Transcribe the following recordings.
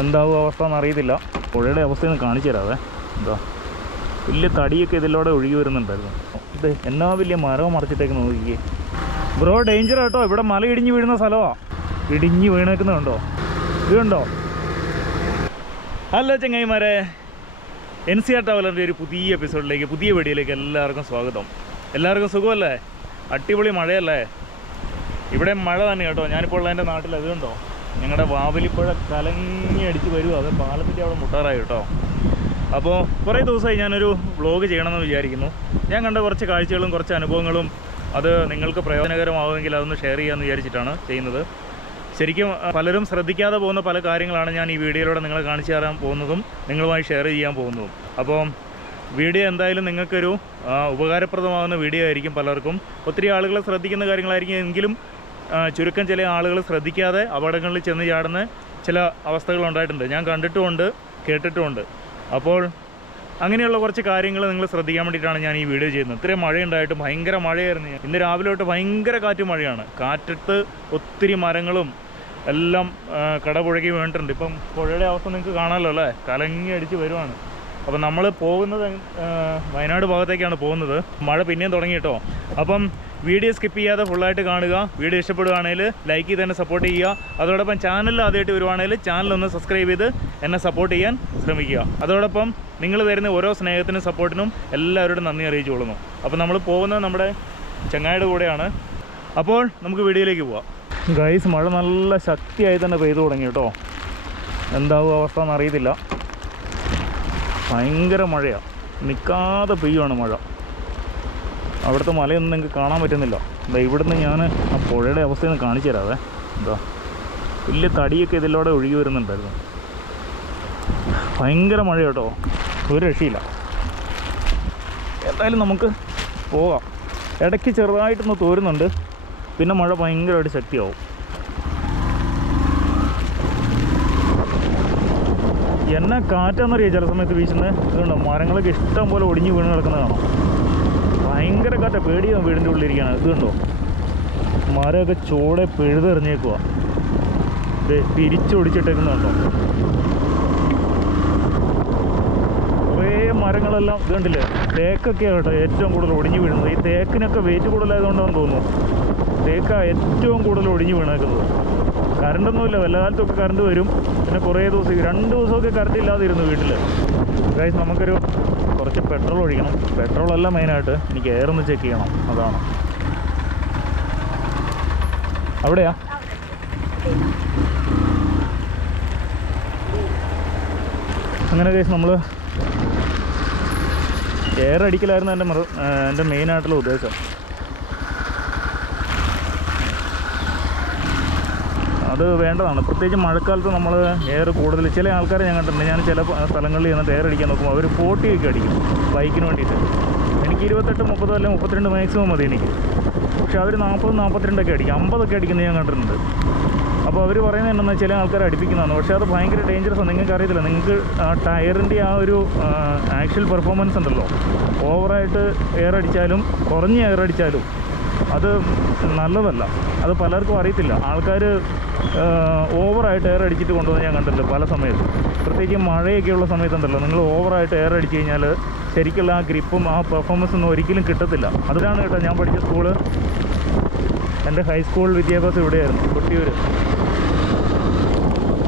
എന്താവും അവസ്ഥ എന്നറിയത്തില്ല. പുഴയുടെ അവസ്ഥയൊന്നും കാണിച്ചു തരാവേ. എന്താ വലിയ തടിയൊക്കെ ഇതിലൂടെ ഒഴുകി വരുന്നുണ്ടായിരുന്നു. ഇത് എന്നാ വലിയ മരം മറച്ചിട്ടേക്ക് നോക്കിക്കേ ബ്രോ. ഡേഞ്ചർ കേട്ടോ, ഇവിടെ മല ഇടിഞ്ഞ് വീഴുന്ന സ്ഥലമാണ്. ഇടിഞ്ഞ് വീണേക്കുന്നുണ്ടോ? ഇത് കണ്ടോ? ഹലോ ചങ്ങായിമാരെ, NCR ട്രാവലറിൻ്റെ ഒരു പുതിയ എപ്പിസോഡിലേക്ക്, പുതിയ വീഡിയോയിലേക്ക് എല്ലാവർക്കും സ്വാഗതം. എല്ലാവർക്കും സുഖമല്ലേ? അടിപൊളി മഴയല്ലേ? ഇവിടെ മഴ തന്നെ കേട്ടോ. ഞാനിപ്പോൾ ഉള്ളതിൻ്റെ നാട്ടിൽ അത് കണ്ടോ, ഞങ്ങളുടെ വാവലിപ്പുഴ കലങ്ങി അടിച്ച് വരുമോ. അത് പാലത്തിൻ്റെ അവിടെ മുട്ടാറായി കേട്ടോ. അപ്പോൾ കുറേ ദിവസമായി ഞാനൊരു വ്ളോഗ് ചെയ്യണമെന്ന് വിചാരിക്കുന്നു. ഞാൻ കണ്ട കുറച്ച് കാഴ്ചകളും കുറച്ച് അനുഭവങ്ങളും അത് നിങ്ങൾക്ക് പ്രയോജനകരമാവുമെങ്കിൽ അതൊന്ന് ഷെയർ ചെയ്യാമെന്ന് വിചാരിച്ചിട്ടാണ് ചെയ്യുന്നത്. ശരിക്കും പലരും ശ്രദ്ധിക്കാതെ പോകുന്ന പല കാര്യങ്ങളാണ് ഞാൻ ഈ വീഡിയോയിലൂടെ നിങ്ങളെ കാണിച്ചു തരാൻ പോകുന്നതും നിങ്ങളുമായി ഷെയർ ചെയ്യാൻ പോകുന്നതും. അപ്പോൾ വീഡിയോ എന്തായാലും നിങ്ങൾക്കൊരു ഉപകാരപ്രദമാകുന്ന വീഡിയോ ആയിരിക്കും. പലർക്കും ഒത്തിരി ആളുകൾ ശ്രദ്ധിക്കുന്ന കാര്യങ്ങളായിരിക്കും, എങ്കിലും ചുരുക്കം ചില ആളുകൾ ശ്രദ്ധിക്കാതെ അപകടങ്ങളിൽ ചെന്ന് ചാടുന്ന ചില അവസ്ഥകളുണ്ടായിട്ടുണ്ട്. ഞാൻ കണ്ടിട്ടുമുണ്ട്, കേട്ടിട്ടുമുണ്ട്. അപ്പോൾ അങ്ങനെയുള്ള കുറച്ച് കാര്യങ്ങൾ നിങ്ങൾ ശ്രദ്ധിക്കാൻ വേണ്ടിയിട്ടാണ് ഞാൻ ഈ വീഡിയോ ചെയ്യുന്നത്. ഇത്രയും മഴയുണ്ടായിട്ടും ഭയങ്കര മഴയായിരുന്നു. ഇന്ന് രാവിലെ തൊട്ട് ഭയങ്കര കാറ്റും മഴയാണ്. കാറ്റത്ത് ഒത്തിരി മരങ്ങളും എല്ലാം കടപുഴകി വീണിട്ടുണ്ട്. ഇപ്പം പുഴയുടെ അവസ്ഥ നിങ്ങൾക്ക് കാണാമല്ലോ അല്ലേ, കലങ്ങി അടിച്ച് വരുവാണ്. അപ്പം നമ്മൾ പോകുന്നത് വയനാട് ഭാഗത്തേക്കാണ് പോകുന്നത്. മഴ പിന്നെയും തുടങ്ങി കേട്ടോ. അപ്പം വീഡിയോ സ്കിപ്പ് ചെയ്യാതെ ഫുള്ളായിട്ട് കാണുക. വീഡിയോ ഇഷ്ടപ്പെടുകയാണെങ്കിൽ ലൈക്ക് ചെയ്ത് എന്നെ സപ്പോർട്ട് ചെയ്യുക. അതോടൊപ്പം ചാനലിൽ ആദ്യമായിട്ട് വരുവാണെങ്കിൽ ചാനലൊന്ന് സബ്സ്ക്രൈബ് ചെയ്ത് എന്നെ സപ്പോർട്ട് ചെയ്യാൻ ശ്രമിക്കുക. അതോടൊപ്പം നിങ്ങൾ തരുന്ന ഓരോ സ്നേഹത്തിനും സപ്പോർട്ടിനും എല്ലാവരോടും നന്ദി അറിയിച്ചു കൊള്ളുന്നു. അപ്പോൾ നമ്മൾ പോകുന്നത് നമ്മുടെ ചങ്ങായിയുടെ കൂടെയാണ്. അപ്പോൾ നമുക്ക് വീഡിയോയിലേക്ക് പോവാം. ഗൈസ്, മഴ നല്ല ശക്തിയായി തന്നെ പെയ്തു തുടങ്ങി കേട്ടോ. എന്താവും അവസ്ഥ എന്നറിയത്തില്ല. ഭയങ്കര മഴയാണ്, നിൽക്കാതെ പെയ്യുവാണ് മഴ. അവിടുത്തെ മലയൊന്നും നിങ്ങൾക്ക് കാണാൻ പറ്റുന്നില്ല. എന്താ ഇവിടുന്ന് ഞാൻ ആ പുഴയുടെ അവസ്ഥയൊന്ന് കാണിച്ചു തരാവേ. എന്താ വലിയ തടിയൊക്കെ ഇതിലൂടെ ഒഴുകി വരുന്നുണ്ടായിരുന്നു. ഭയങ്കര മഴ കേട്ടോ, ഒരു രക്ഷയില്ല. എന്തായാലും നമുക്ക് പോകാം. ഇടയ്ക്ക് ചെറുതായിട്ടൊന്ന് തോരുന്നുണ്ട്, പിന്നെ മഴ ഭയങ്കരമായിട്ട് ശക്തിയാവും. എന്നാ കാറ്റാന്നറിയാം ചില സമയത്ത് വീശുന്നത്. ഇതുകൊണ്ട് മരങ്ങളൊക്കെ ഇഷ്ടം പോലെ ഒടിഞ്ഞ് വീണ് കിടക്കുന്നത് കാണാം. ഭയങ്കര കാറ്റാണ്, പേടിയാണ്. വീടിൻ്റെ ഉള്ളിലിരിക്കുകയാണ്. ഇത് കണ്ടോ, മരമൊക്കെ ചോടെ പിഴുതെറിഞ്ഞേക്കുക. ഇത് തിരിച്ചൊടിച്ചിട്ടേക്കുന്നുണ്ടോ? കുറേ മരങ്ങളെല്ലാം ഇത് കണ്ടില്ലേ, തേക്കൊക്കെയാണ് കേട്ടോ ഏറ്റവും കൂടുതൽ ഒടിഞ്ഞു വീഴുന്നത്. ഈ തേക്കിനൊക്കെ വെയിറ്റ് കൂടുതലായതുകൊണ്ടാണെന്ന് തോന്നുന്നു തേക്കാണ് ഏറ്റവും കൂടുതൽ ഒടിഞ്ഞു വീണേക്കുന്നത്. കറണ്ടൊന്നുമില്ല, വല്ല കാലത്തൊക്കെ കറണ്ട് വരും. പിന്നെ കുറേ ദിവസം 2 ദിവസമൊക്കെ കറണ്ട് ഇല്ലാതിരുന്നു വീട്ടിൽ. ഗൈസ്, നമുക്കൊരു കുറച്ച് പെട്രോൾ ഒഴിക്കണം. പെട്രോളല്ല മെയിനായിട്ട്, എനിക്ക് എയർ ഒന്ന് ചെക്ക് ചെയ്യണം, അതാണ്. അവിടെയാ? അങ്ങനെ ഗൈസ്, നമ്മൾ എയർ അടിക്കലായിരുന്നു എൻ്റെ മെയിനായിട്ടുള്ള ഉദ്ദേശം. അത് വേണ്ടതാണ്. പ്രത്യേകിച്ച് മഴക്കാലത്ത് നമ്മൾ എയർ കൂടുതൽ, ചില ആൾക്കാരെ ഞാൻ കണ്ടിട്ടുണ്ട്. ഞാൻ ചില സ്ഥലങ്ങളിൽ ചെന്നിട്ട് എയർ അടിക്കാൻ നോക്കുമ്പോൾ അവർ 40 ഒക്കെ അടിക്കും ബൈക്കിന് വേണ്ടിയിട്ട്. എനിക്ക് 28, 30 അല്ലെങ്കിൽ 32 മാക്സിമം മതി എനിക്ക്. പക്ഷെ അവർ 40, 42 അടിക്കും, 50 അടിക്കുന്നത് ഞാൻ കണ്ടിട്ടുണ്ട്. അപ്പോൾ അവർ പറയുന്നത് എന്താണെന്ന് ചില ആൾക്കാർ അടിപ്പിക്കുന്നതാണ്. പക്ഷേ അത് ഭയങ്കര ഡേഞ്ചറസാണ്. നിങ്ങൾക്ക് അറിയത്തില്ല, നിങ്ങൾക്ക് ആ ടയറിൻ്റെ ആ ഒരു ആക്ച്വൽ പെർഫോമൻസ് ഉണ്ടല്ലോ, ഓവറായിട്ട് എയർ അടിച്ചാലും കുറഞ്ഞ എയർ അടിച്ചാലും അത് നല്ലതല്ല. അത് പലർക്കും അറിയത്തില്ല. ആൾക്കാർ ഓവറായിട്ട് എയർ അടിച്ചിട്ട് കൊണ്ടുവന്ന് ഞാൻ കണ്ടിട്ടുണ്ട് പല സമയത്തും. പ്രത്യേകിച്ച് മഴയൊക്കെയുള്ള സമയത്തുണ്ടല്ലോ, നിങ്ങൾ ഓവറായിട്ട് എയർ അടിച്ച് കഴിഞ്ഞാൽ ശരിക്കുള്ള ആ ഗ്രിപ്പും ആ പെർഫോമൻസൊന്നും ഒരിക്കലും കിട്ടത്തില്ല. അതിലാണ് കേട്ടോ ഞാൻ പഠിച്ച സ്കൂള്. എൻ്റെ ഹൈസ്കൂൾ വിദ്യാഭ്യാസം ഇവിടെയായിരുന്നു, കൊട്ടിയൂർ.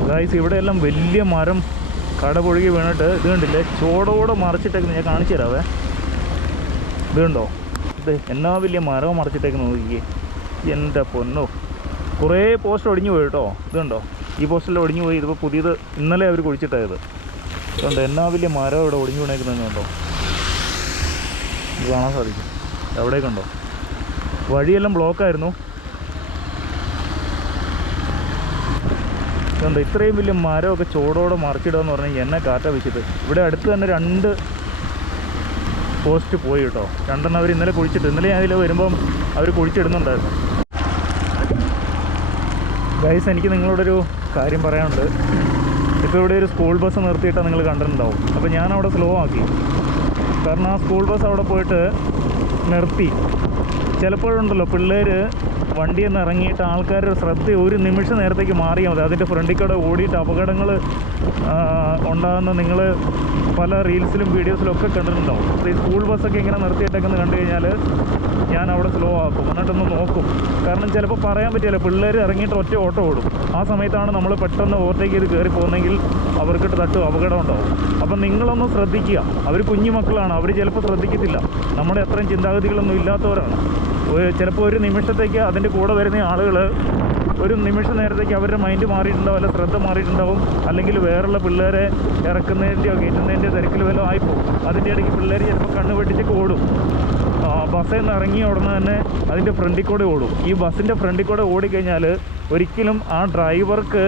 ഗൈസ്, ഇവിടെയെല്ലാം വലിയ മരം കടപുഴകി വീണിട്ട് ഇത് കണ്ടില്ലേ, ചോടോടെ മറിച്ചിട്ടേക്ക് ഞാൻ കാണിച്ചു തരാവേ. ഇത് കണ്ടോ, ഇത് എന്നാ വലിയ മരം മറിച്ചിട്ടേക്ക് നോക്കിക്കേ. എൻ്റെ പൊന്നോ, കുറേ പോസ്റ്റ് ഒടിഞ്ഞു പോയി കേട്ടോ. ഇതുണ്ടോ, ഈ പോസ്റ്റെല്ലാം ഒടിഞ്ഞു പോയി. ഇതിപ്പോൾ പുതിയത് ഇന്നലെ അവർ കുഴിച്ചിട്ടായത്. ഇതുകൊണ്ട് എന്നാ വലിയ മരം ഇവിടെ ഒടിഞ്ഞു വീണേക്കുന്നത് കണ്ടോ, ഇത് കാണാൻ സാധിക്കും. എവിടേക്കുണ്ടോ, വഴിയെല്ലാം ബ്ലോക്കായിരുന്നു. ഇതുണ്ട്, ഇത്രയും വലിയ മരമൊക്കെ ചോടോടെ മറിച്ചിടുക എന്ന് പറഞ്ഞാൽ എന്നെ കാറ്റ വെച്ചിട്ട്. ഇവിടെ അടുത്ത് തന്നെ 2 പോസ്റ്റ് പോയി കേട്ടോ. 2 അവർ ഇന്നലെ കുഴിച്ചിട്ട്, ഇന്നലെ ഞാൻ അതിൽ വരുമ്പം അവർ കുഴിച്ചിടുന്നുണ്ടായിരുന്നു. ഗൈസ്, എനിക്ക് നിങ്ങളോടൊരു കാര്യം പറയാനുണ്ട്. ഇപ്പോൾ ഇവിടെ ഒരു സ്കൂൾ ബസ് നിർത്തിയിട്ടാണ് നിങ്ങൾ കണ്ടിട്ടുണ്ടാവും. അപ്പോൾ ഞാനവിടെ സ്ലോ ആക്കി, കാരണം ആ സ്കൂൾ ബസ് അവിടെ പോയിട്ട് നിർത്തി. ചിലപ്പോഴുണ്ടല്ലോ പിള്ളേർ വണ്ടിയിൽ നിന്ന് ഇറങ്ങിയിട്ട് ആൾക്കാരുടെ ശ്രദ്ധ ഒരു നിമിഷ നേരത്തേക്ക് മാറിയാൽ മതി. അതിൻ്റെ ഫ്രണ്ടിൽ കൂടെ ഓടിയിട്ട് അപകടങ്ങൾ ഉണ്ടാകുന്ന നിങ്ങൾ പല റീൽസിലും വീഡിയോസിലും ഒക്കെ കണ്ടിട്ടുണ്ടാവും. ഈ സ്കൂൾ ബസ്സൊക്കെ ഇങ്ങനെ നിർത്തിയിട്ടൊക്കെ കണ്ടു കഴിഞ്ഞാൽ ഞാൻ അവിടെ സ്ലോ ആക്കും, എന്നിട്ടൊന്ന് നോക്കും. കാരണം ചിലപ്പോൾ പറയാൻ പറ്റില്ല, പിള്ളേർ ഇറങ്ങിയിട്ട് ഒറ്റ ഓട്ടം ഓടും. ആ സമയത്താണ് നമ്മൾ പെട്ടെന്ന് ഓവർടേക്ക് ചെയ്ത് കയറി പോകുന്നെങ്കിൽ അവർക്കിട്ട് തട്ടും, അപകടം ഉണ്ടാവും. അപ്പം നിങ്ങളൊന്ന് ശ്രദ്ധിക്കുക. അവർ കുഞ്ഞു മക്കളാണ്, അവർ ചിലപ്പോൾ ശ്രദ്ധിക്കത്തില്ല. നമ്മുടെ അത്രയും ചിന്താഗതികളൊന്നും ഇല്ലാത്തവരാണ്. ചിലപ്പോൾ ഒരു നിമിഷത്തേക്ക് അതിൻ്റെ കൂടെ വരുന്ന ആളുകൾ ഒരു നിമിഷ നേരത്തേക്ക് അവരുടെ മൈൻഡ് മാറിയിട്ടുണ്ടാവും, അല്ല ശ്രദ്ധ മാറിയിട്ടുണ്ടാവും, അല്ലെങ്കിൽ വേറുള്ള പിള്ളേരെ ഇറക്കുന്നതിൻ്റെയോ കയറ്റുന്നതിൻ്റെയോ തിരക്കിൽ വല്ലതും ആയിപ്പോവും. അതിൻ്റെ ഇടയ്ക്ക് പിള്ളേർ ചിലപ്പോൾ കണ്ണ് വെട്ടിച്ചൊക്കെ ഓടും. ബസ്സിൽ നിന്ന് ഇറങ്ങിയ ഉടനെ തന്നെ അതിൻ്റെ ഫ്രണ്ടിൽ കൂടെ ഓടും. ഈ ബസ്സിൻ്റെ ഫ്രണ്ടിൽ കൂടെ ഓടിക്കഴിഞ്ഞാൽ ഒരിക്കലും ആ ഡ്രൈവർക്ക്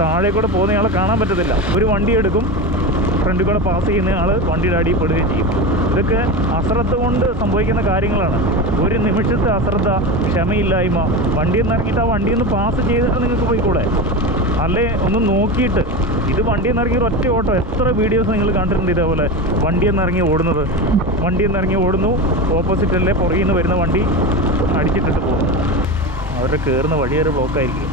താഴെ കൂടെ പോകുന്നയാളെ കാണാൻ പറ്റത്തില്ല. ഒരു വണ്ടി എടുക്കും, ഫ്രണ്ടിൽ കൂടെ പാസ് ചെയ്യുന്നയാൾ വണ്ടിയുടെ അടിയിൽ പെടുകയും ചെയ്യും. ഇതൊക്കെ അശ്രദ്ധ കൊണ്ട് സംഭവിക്കുന്ന കാര്യങ്ങളാണ്. ഒരു നിമിഷത്തെ അശ്രദ്ധ, ക്ഷമയില്ലായ്മ. വണ്ടിയിൽ നിന്ന് ഇറങ്ങിയിട്ട് ആ വണ്ടിയിൽ നിന്ന് പാസ് ചെയ്തിട്ട് നിങ്ങൾക്ക് പോയിക്കൂടെ? അല്ലേ ഒന്ന് നോക്കിയിട്ട്. ഇത് വണ്ടിയിൽ നിന്ന് ഇറങ്ങി ഒറ്റ ഓട്ടോ. എത്ര വീഡിയോസ് നിങ്ങൾ കണ്ടിട്ടുണ്ട് ഇതേപോലെ വണ്ടിയിൽ നിന്ന് ഇറങ്ങി ഓടുന്നത്. വണ്ടിയിൽ നിന്ന് ഇറങ്ങി ഓടുന്നു, ഓപ്പോസിറ്റല്ലേ പുറകിൽ നിന്ന് വരുന്ന വണ്ടി അടിച്ചിട്ടിട്ട് പോകുന്നു. അവരുടെ കയറുന്ന വഴിയേറെ ബ്ലോക്കായിരിക്കും.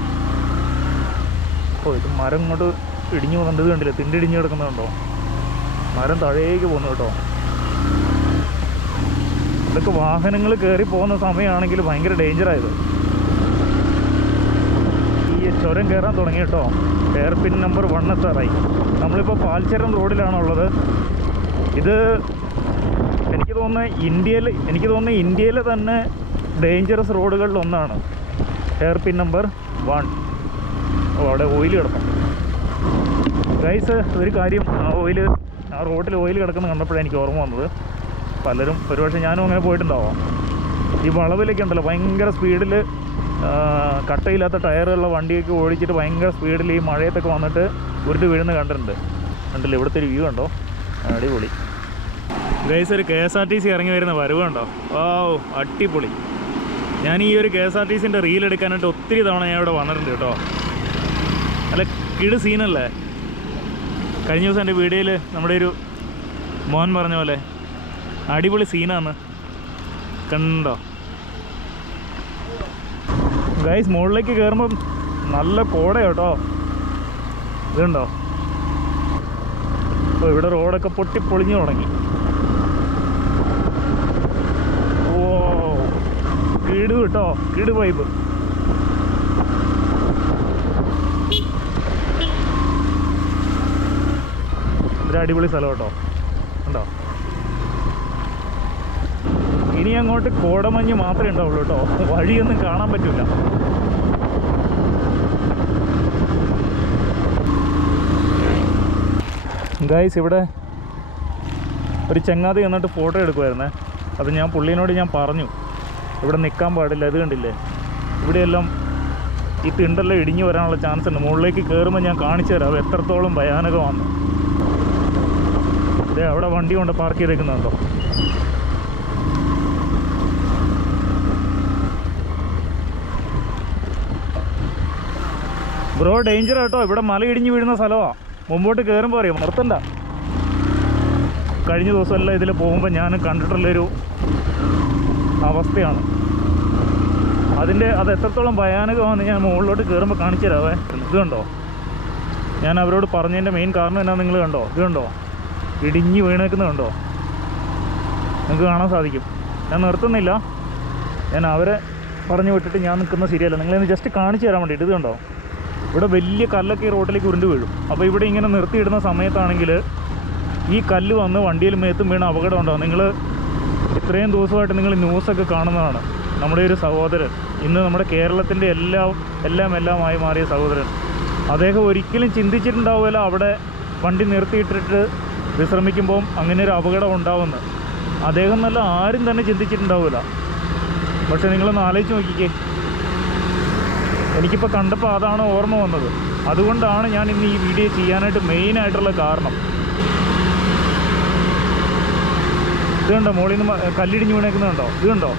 ഇത് മരം കൊണ്ട് ഇടിഞ്ഞു പോകുന്നുണ്ട്. കണ്ടില്ലേ, തിണ്ടിടിഞ്ഞ് കിടക്കുന്നുണ്ടോ? മരം താഴേക്ക് പോകുന്നു കേട്ടോ. ഇതൊക്കെ വാഹനങ്ങൾ കയറി പോകുന്ന സമയമാണെങ്കിൽ ഭയങ്കര ഡേഞ്ചറായത്. ഈ ചുരം കയറാൻ തുടങ്ങി കേട്ടോ. എയർ പിൻ നമ്പർ 1 എത്താറായി. നമ്മളിപ്പോൾ പാൽച്ചരം റോഡിലാണുള്ളത്. ഇത് എനിക്ക് തോന്നുന്നത് ഇന്ത്യയിലെ തന്നെ ഡേഞ്ചറസ് റോഡുകളിലൊന്നാണ് എയർ പിൻ നമ്പർ 1. അവിടെ ഓയിൽ കിടക്കും ഗൈസ്. ഒരു കാര്യം, ആ റോഡിൽ ഓയിൽ കിടക്കുന്ന കണ്ടപ്പോഴാണ് എനിക്ക് ഓർമ്മ വന്നത്. പലരും ഒരുപക്ഷെ ഞാനും അങ്ങനെ പോയിട്ടുണ്ടാവാം. ഈ വളവിലൊക്കെ ഉണ്ടല്ലോ, ഭയങ്കര സ്പീഡിൽ കട്ടയില്ലാത്ത ടയറുള്ള വണ്ടിയൊക്കെ ഓടിച്ചിട്ട് ഭയങ്കര സ്പീഡിൽ ഈ മഴയത്തൊക്കെ വന്നിട്ട് ഉരുട്ട് വീഴുന്ന കണ്ടിട്ടുണ്ട്. ഇവിടുത്തെ ഒരു വ്യൂ ഉണ്ടോ? അടിപൊളി ഗൈസ്. ഒരു KSRTC ഇറങ്ങി വരുന്ന വരവ് കണ്ടോ? വാവ്, അടിപൊളി. ഞാൻ ഈ ഒരു KSRTCൻ്റെ റീൽ എടുക്കാനായിട്ട് ഒത്തിരി തവണ ഞാൻ ഇവിടെ വന്നിട്ടുണ്ട് കേട്ടോ. അല്ല, കിട് സീനല്ലേ? കഴിഞ്ഞ ദിവസം എൻ്റെ വീഡിയോയിൽ നമ്മുടെ ഒരു മോൻ പറഞ്ഞ പോലെ അടിപൊളി സീനാണ്. കണ്ടോ ഗൈസ്? മുകളിലേക്ക് കയറുമ്പം നല്ല കോട കേട്ടോ. ഇതുണ്ടോ? അപ്പോൾ ഇവിടെ റോഡൊക്കെ പൊട്ടിപ്പൊളിഞ്ഞു തുടങ്ങി. ഓ, കിട് കേട്ടോ, കിട് വൈബ്. ഒരു അടിപൊളി സ്ഥലം കേട്ടോ. ഉണ്ടോ? ഇനി അങ്ങോട്ട് കോടമഞ്ഞ് മാത്രമേ ഉണ്ടാവുള്ളൂ കേട്ടോ. വഴിയൊന്നും കാണാൻ പറ്റില്ല. ഗൈസ്, ഇവിടെ ഒരു ചങ്ങാതി എന്നിട്ട് ഫോട്ടോ എടുക്കുമായിരുന്നേ. അപ്പോൾ ഞാൻ പുള്ളീനോട് പറഞ്ഞു ഇവിടെ നിൽക്കാൻ പാടില്ല. ഇത് കണ്ടില്ലേ, ഇവിടെയെല്ലാം ഈ തിണ്ടെല്ലാം ഇടിഞ്ഞു വരാനുള്ള ചാൻസ് ഉണ്ട്. മുകളിലേക്ക് കയറുമ്പോൾ ഞാൻ കാണിച്ചു തരാം അത് എത്രത്തോളം ഭയാനകമാണ്. ഇതേ അവിടെ വണ്ടി കൊണ്ട് പാർക്ക് ചെയ്തേക്കുന്നുണ്ടോ? ബ്രോ, ഡേഞ്ചർ കേട്ടോ. ഇവിടെ മല ഇടിഞ്ഞ് വീഴുന്ന സ്ഥലമാണ്. മുമ്പോട്ട് കയറുമ്പോൾ അറിയാം, നിർത്തണ്ട. കഴിഞ്ഞ ദിവസമെല്ലാം ഇതിൽ പോകുമ്പോൾ ഞാൻ കണ്ടിട്ടുള്ളൊരു അവസ്ഥയാണ്. അത് എത്രത്തോളം ഭയാനകമാണെന്ന് ഞാൻ മുകളിലോട്ട് കയറുമ്പോൾ കാണിച്ചു തരാവേ. ഇത് കണ്ടോ? ഞാൻ അവരോട് പറഞ്ഞതിൻ്റെ മെയിൻ കാരണം എന്നാ നിങ്ങൾ കണ്ടോ? ഇത് കണ്ടോ? ഇടിഞ്ഞ് വീണേക്കുന്നത് കണ്ടോ? നിങ്ങൾക്ക് കാണാൻ സാധിക്കും. ഞാൻ നിർത്തുന്നില്ല. ഞാൻ അവരെ പറഞ്ഞു വിട്ടിട്ട് ഞാൻ നിൽക്കുന്നത് ശരിയല്ല. നിങ്ങളെന്ന് ജസ്റ്റ് കാണിച്ചു തരാൻ വേണ്ടിയിട്ട്. ഇത് കണ്ടോ? ഇവിടെ വലിയ കല്ലൊക്കെ ഈ റോഡിലേക്ക് ഉരുണ്ട് വീഴും. അപ്പോൾ ഇവിടെ ഇങ്ങനെ നിർത്തിയിടുന്ന സമയത്താണെങ്കിൽ ഈ കല്ല് വന്ന് വണ്ടിയിൽ മേത്തും വീണ അപകടം ഉണ്ടാകും. നിങ്ങൾ ഇത്രയും ദിവസമായിട്ട് നിങ്ങൾ ന്യൂസൊക്കെ കാണുന്നതാണ്. നമ്മുടെ ഒരു സഹോദരൻ, ഇന്ന് നമ്മുടെ കേരളത്തിൻ്റെ എല്ലാമായി മാറിയ സഹോദരൻ, അദ്ദേഹം ഒരിക്കലും ചിന്തിച്ചിട്ടുണ്ടാവുമല്ലോ അവിടെ വണ്ടി നിർത്തിയിട്ടിട്ട് വിശ്രമിക്കുമ്പോൾ അങ്ങനെ ഒരു അപകടം ഉണ്ടാവുമെന്ന്. അദ്ദേഹം നല്ല ആരും തന്നെ ചിന്തിച്ചിട്ടുണ്ടാവില്ല. പക്ഷേ നിങ്ങളൊന്ന് ആലോചിച്ച് നോക്കിക്കേ. എനിക്കിപ്പോൾ കണ്ടപ്പോൾ അതാണ് ഓർമ്മ വന്നത്. അതുകൊണ്ടാണ് ഞാൻ ഇന്ന് ഈ വീഡിയോ ചെയ്യാനായിട്ട് മെയിനായിട്ടുള്ള കാരണം. ഇത് കണ്ടോ? മുകളിൽ നിന്ന് കല്ലിടിഞ്ഞ് വീണേക്കുന്നുണ്ടോ? ഇത് കണ്ടോ?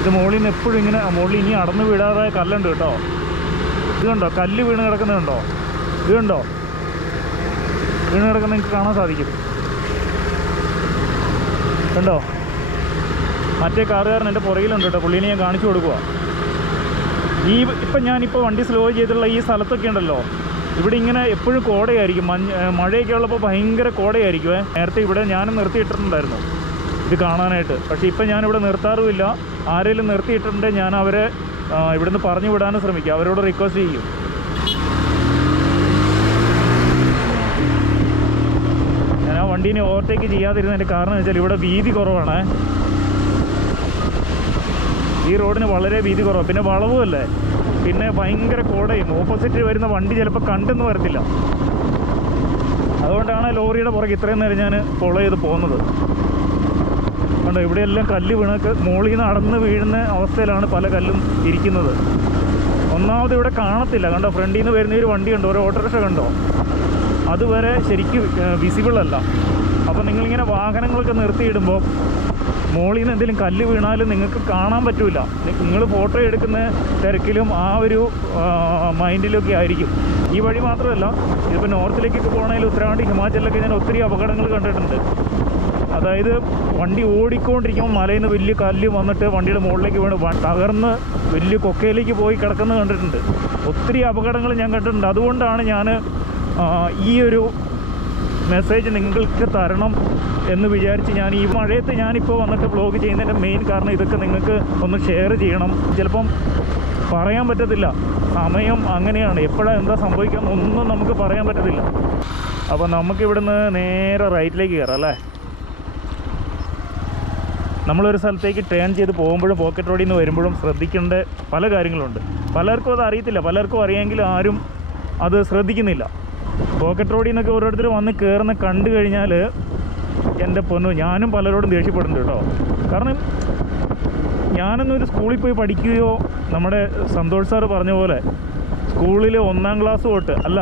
ഇത് മുകളിൽ നിന്ന് എപ്പോഴും ഇങ്ങനെ മുകളിൽ ഇനി അടന്നു വീഴാതായ കല്ലുണ്ട് കേട്ടോ. ഇത് കണ്ടോ? കല്ല് വീണ് കിടക്കുന്നുണ്ടോ? ഇത് കണ്ടോ? വീണ് കിടക്കുന്ന നിങ്ങൾക്ക് കാണാൻ സാധിക്കും. കണ്ടോ? മറ്റേ കാറുകാരൻ എൻ്റെ പുറകിലുണ്ട് കേട്ടോ, പുള്ളീനെ ഞാൻ കാണിച്ചു കൊടുക്കുക. ഇപ്പം ഞാനിപ്പോൾ വണ്ടി സ്ലോ ചെയ്തിട്ടുള്ള ഈ സ്ഥലത്തൊക്കെ ഉണ്ടല്ലോ, ഇവിടെ ഇങ്ങനെ എപ്പോഴും കോടയായിരിക്കും. മഴയൊക്കെ ഉള്ളപ്പോൾ ഭയങ്കര കോടയായിരിക്കുമേ. നേരത്തെ ഇവിടെ ഞാനും നിർത്തിയിട്ടിട്ടുണ്ടായിരുന്നു ഇത് കാണാനായിട്ട്. പക്ഷേ ഇപ്പം ഞാനിവിടെ നിർത്താറുമില്ല. ആരെങ്കിലും നിർത്തിയിട്ടുണ്ടെങ്കിൽ ഞാൻ അവരെ ഇവിടുന്ന് പറഞ്ഞു വിടാനും ശ്രമിക്കും, അവരോട് റിക്വസ്റ്റ് ചെയ്യും. ഞാൻ ആ വണ്ടീനെ ഓവർടേക്ക് ചെയ്യാതിരുന്നതിൻ്റെ കാരണം എന്ന് വെച്ചാൽ ഇവിടെ വീതി കുറവാണ്. ഈ റോഡിന് വളരെ വീതി കുറവാണ്. പിന്നെ വളവുമല്ലേ, പിന്നെ ഭയങ്കര കോടയും. ഓപ്പോസിറ്റ് വരുന്ന വണ്ടി ചിലപ്പോൾ കണ്ടെന്ന് വരത്തില്ല. അതുകൊണ്ടാണ് ലോറിയുടെ പുറകെ ഇത്രയും നേരം ഞാൻ ഫോളോ ചെയ്ത് പോകുന്നത്. കണ്ടോ, ഇവിടെയെല്ലാം കല്ല് വീണൊക്കെ മുകളിൽ നിന്ന് അടന്ന് വീഴുന്ന അവസ്ഥയിലാണ് പല കല്ലും ഇരിക്കുന്നത്. ഒന്നാമത് ഇവിടെ കാണത്തില്ല. കണ്ടോ, ഫ്രണ്ടിൽ നിന്ന് വരുന്ന ഒരു വണ്ടി കണ്ടോ, ഒരു ഓട്ടോറിക്ഷ കണ്ടോ, അതുവരെ ശരിക്കും വിസിബിൾ അല്ല. അപ്പോൾ നിങ്ങളിങ്ങനെ വാഹനങ്ങളൊക്കെ നിർത്തിയിടുമ്പോൾ മുകളിൽ നിന്ന് എന്തെങ്കിലും കല്ല് വീണാലും നിങ്ങൾക്ക് കാണാൻ പറ്റില്ല. നിങ്ങൾ ഫോട്ടോ എടുക്കുന്ന തിരക്കിലും ആ ഒരു മൈൻഡിലൊക്കെ ആയിരിക്കും. ഈ വഴി മാത്രമല്ല, ഇതിപ്പോൾ നോർത്തിലേക്കൊക്കെ പോകണമെങ്കിൽ ഉത്തരാഖണ്ഡ്, ഹിമാചലിലൊക്കെ ഞാൻ ഒത്തിരി അപകടങ്ങൾ കണ്ടിട്ടുണ്ട്. അതായത് വണ്ടി ഓടിക്കൊണ്ടിരിക്കുമ്പോൾ മലയിൽ നിന്ന് വലിയ കല്ല് വന്നിട്ട് വണ്ടിയുടെ മുകളിലേക്ക് വീണ് തകർന്ന് വലിയ കൊക്കയിലേക്ക് പോയി കിടക്കുന്നത് കണ്ടിട്ടുണ്ട്. ഒത്തിരി അപകടങ്ങൾ ഞാൻ കണ്ടിട്ടുണ്ട്. അതുകൊണ്ടാണ് ഞാൻ ഈ ഒരു മെസ്സേജ് നിങ്ങൾക്ക് തരണം എന്ന് വിചാരിച്ച് ഞാൻ ഈ മഴയത്ത് ഞാനിപ്പോൾ വന്നിട്ട് വ്ലോഗ് ചെയ്യുന്നതിൻ്റെ മെയിൻ കാരണം ഇതൊക്കെ നിങ്ങൾക്ക് ഒന്ന് ഷെയർ ചെയ്യണം. ചിലപ്പം പറയാൻ പറ്റത്തില്ല, സമയം അങ്ങനെയാണ്, എപ്പോഴാണ് എന്താ സംഭവിക്കാൻ ഒന്നും നമുക്ക് പറയാൻ പറ്റത്തില്ല. അപ്പോൾ നമുക്കിവിടുന്ന് നേരെ റൈറ്റിലേക്ക് കയറാം അല്ലേ. നമ്മളൊരു സ്ഥലത്തേക്ക് ടേൺ ചെയ്ത് പോകുമ്പോഴും പോക്കറ്റ് റോഡിൽ നിന്ന് വരുമ്പോഴും ശ്രദ്ധിക്കേണ്ട പല കാര്യങ്ങളുണ്ട്. പലർക്കും അത് അറിയത്തില്ല, പലർക്കും അറിയാമെങ്കിലും ആരും അത് ശ്രദ്ധിക്കുന്നില്ല. പോക്കറ്റ് റോഡിൽ നിന്നൊക്കെ ഓരോരുത്തർ വന്ന് കയറുന്ന കണ്ടു കഴിഞ്ഞാൽ എൻ്റെ പൊന്നു, ഞാനും പലരോടും ദേഷ്യപ്പെടുന്നുണ്ട് കേട്ടോ. കാരണം ഞാനൊന്നൊരു സ്കൂളിൽ പോയി പഠിക്കുകയോ, നമ്മുടെ സന്തോഷ് സാറ് പറഞ്ഞ പോലെ സ്കൂളിൽ 1ാം ക്ലാസ് തൊട്ട് അല്ല,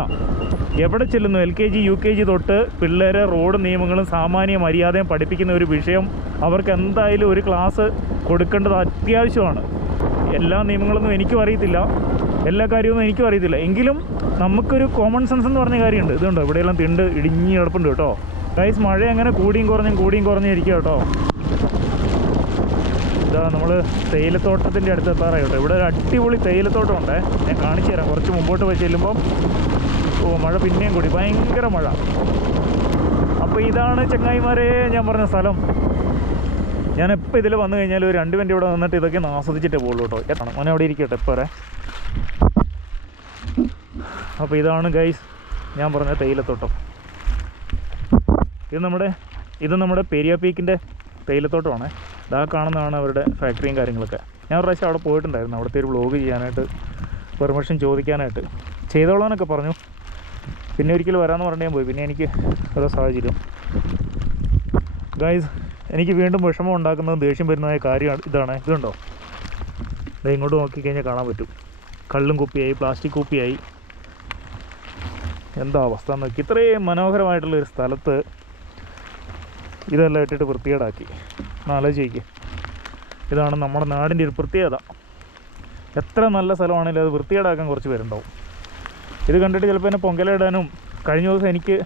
എവിടെ ചെല്ലുന്നു LKG UKG തൊട്ട് പിള്ളേരെ റോഡ് നിയമങ്ങളും സാമാന്യ മര്യാദയും പഠിപ്പിക്കുന്ന ഒരു വിഷയം അവർക്ക് എന്തായാലും ഒരു ക്ലാസ് കൊടുക്കേണ്ടത് അത്യാവശ്യമാണ്. എല്ലാ നിയമങ്ങളൊന്നും എനിക്കും അറിയത്തില്ല, എല്ലാ കാര്യമൊന്നും എനിക്കും അറിയത്തില്ല. എങ്കിലും നമുക്കൊരു കോമൺ സെൻസ് എന്ന് പറഞ്ഞ കാര്യമുണ്ട്. ഇതുണ്ടോ, ഇവിടെയെല്ലാം തിണ്ട് ഇടിഞ്ഞ് കിടപ്പുണ്ട് കേട്ടോ. ഗൈസ്, മഴ അങ്ങനെ കൂടിയും കുറഞ്ഞും ഇരിക്കുക കേട്ടോ. ഇതാ നമ്മൾ തേയിലത്തോട്ടത്തിൻ്റെ അടുത്ത് എത്താറായി കേട്ടോ. ഇവിടെ ഒരു അടിപൊളി തേയിലത്തോട്ടം ഉണ്ടേ, ഞാൻ കാണിച്ചു തരാം. കുറച്ച് മുമ്പോട്ട് പോയി ചെല്ലുമ്പം മഴ പിന്നെയും കൂടി, ഭയങ്കര മഴ. അപ്പോൾ ഇതാണ് ചങ്ങായിമാരെ ഞാൻ പറഞ്ഞ സ്ഥലം. ഞാൻ എപ്പോൾ ഇതിൽ വന്നു കഴിഞ്ഞാൽ ഒരു 2 മിനിറ്റ് ഇവിടെ വന്നിട്ട് ഇതൊക്കെ ഒന്ന് ആസ്വദിച്ചിട്ടേ പോകുള്ളൂ കേട്ടോ. എത്തണം മോനെ, അവിടെ ഇരിക്കട്ടെ ഇപ്പോൾ വരെ. അപ്പോൾ ഇതാണ് ഗൈസ് ഞാൻ പറഞ്ഞ തേയിലത്തോട്ടം. ഇത് നമ്മുടെ പെരിയ പീക്കിൻ്റെ തേയിലത്തോട്ടമാണ്. ഇതാ കാണുന്നതാണ് അവരുടെ ഫാക്ടറിയും കാര്യങ്ങളൊക്കെ. ഞാൻ ഒരു പ്രാവശ്യം അവിടെ പോയിട്ടുണ്ടായിരുന്നു, അവിടുത്തെ ഒരു വ്ലോഗ് ചെയ്യാനായിട്ട് പെർമിഷൻ ചോദിക്കാനായിട്ട്. ചെയ്തോളാനൊക്കെ പറഞ്ഞു. പിന്നെ ഒരിക്കലും വരാമെന്ന് പറഞ്ഞാൽ ഞാൻ പോയി. പിന്നെ എനിക്ക് ഓരോ സാഹചര്യം. ഗൈസ്, എനിക്ക് വീണ്ടും വിഷമം ഉണ്ടാക്കുന്നതും ദേഷ്യം വരുന്നതായ കാര്യമാണ് ഇതാണ്. ഇതുണ്ടോ, ഇത് ഇങ്ങോട്ട് നോക്കിക്കഴിഞ്ഞാൽ കാണാൻ പറ്റും. കള്ളും കുപ്പിയായി, പ്ലാസ്റ്റിക് കുപ്പിയായി. എന്താ അവസ്ഥ എന്ന് നോക്കി. ഇത്രയും മനോഹരമായിട്ടുള്ളൊരു സ്ഥലത്ത് ഇതെല്ലാം ഇട്ടിട്ട് വൃത്തികേടാക്കി. ആലോചിക്കുക, ഇതാണ് നമ്മുടെ നാടിൻ്റെ ഒരു പ്രത്യേകത. എത്ര നല്ല സ്ഥലമാണെങ്കിലും അത് വൃത്തികേടാക്കാൻ കുറച്ച് പേരുണ്ടാവും. ഇത് കണ്ടിട്ട് ചിലപ്പോൾ എന്നെ പൊങ്കലിടാനും. കഴിഞ്ഞ ദിവസം എനിക്ക്